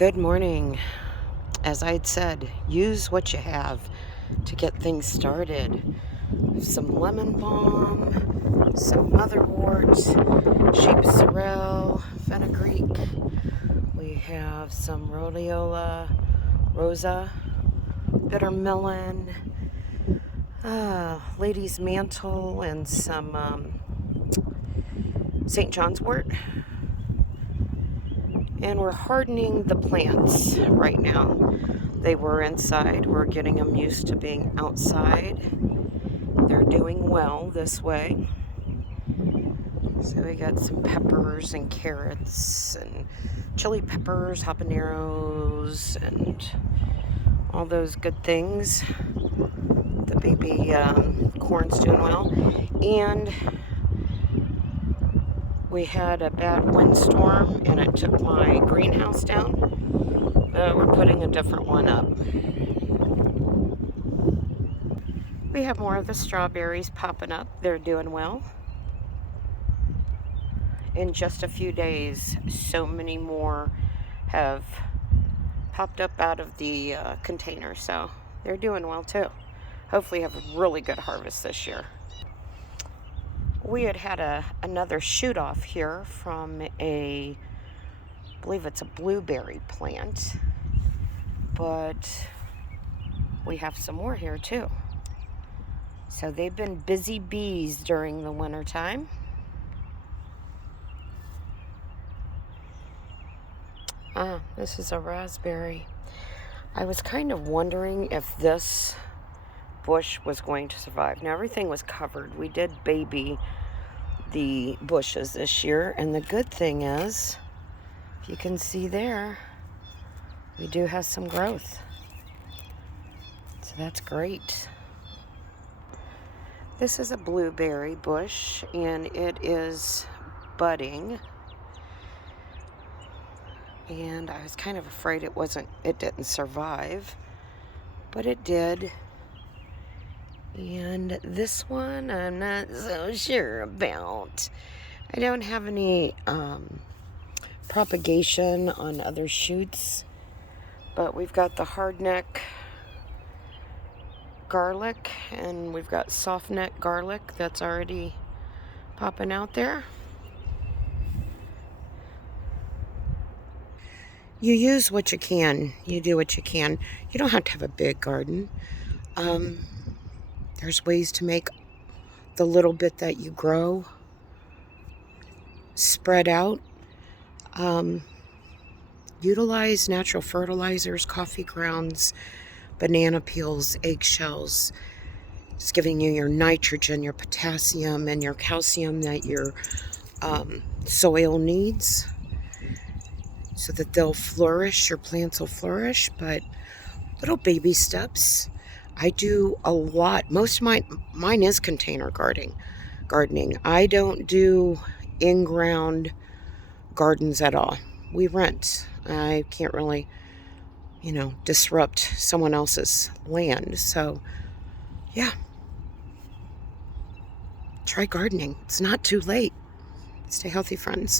Good morning. As I'd said, use what you have to get things started. Some lemon balm, some motherwort, sheep sorrel, fenugreek. We have some rhodiola rosa, bitter melon, lady's mantle, and some St. John's wort. And we're hardening the plants right now. They were inside. We're getting them used to being outside. They're doing well this way. So we got some peppers and carrots and chili peppers, habaneros, and all those good things. The baby corn's doing well. And we had a bad windstorm and it took my greenhouse down. We're putting a different one up. We have more of the strawberries popping up. They're doing well. In just a few days, so many more have popped up out of the container, so they're doing well too. Hopefully have a really good harvest this year. We had another shoot off here from I believe it's a blueberry plant, but we have some more here too. So they've been busy bees during the winter time. This is a raspberry. I was kind of wondering if this bush was going to survive. Now everything was covered. We did baby the bushes this year, and the good thing is, if you can see there, we do have some growth. So that's great. This is a blueberry bush, and it is budding. And I was kind of afraid it didn't survive, but it did. And this one I'm not so sure about. I don't have any propagation on other shoots, but we've got the hardneck garlic and we've got softneck garlic that's already popping out there. You use what you can. You do what you can. You don't have to have a big garden. There's ways to make the little bit that you grow spread out. Utilize natural fertilizers, coffee grounds, banana peels, eggshells. It's giving you your nitrogen, your potassium, and your calcium that your soil needs, so that they'll flourish, your plants will flourish, but little baby steps. I do a lot. Most of mine is container gardening. I don't do in-ground gardens at all. We rent. I can't really, disrupt someone else's land. So, yeah. Try gardening. It's not too late. Stay healthy, friends.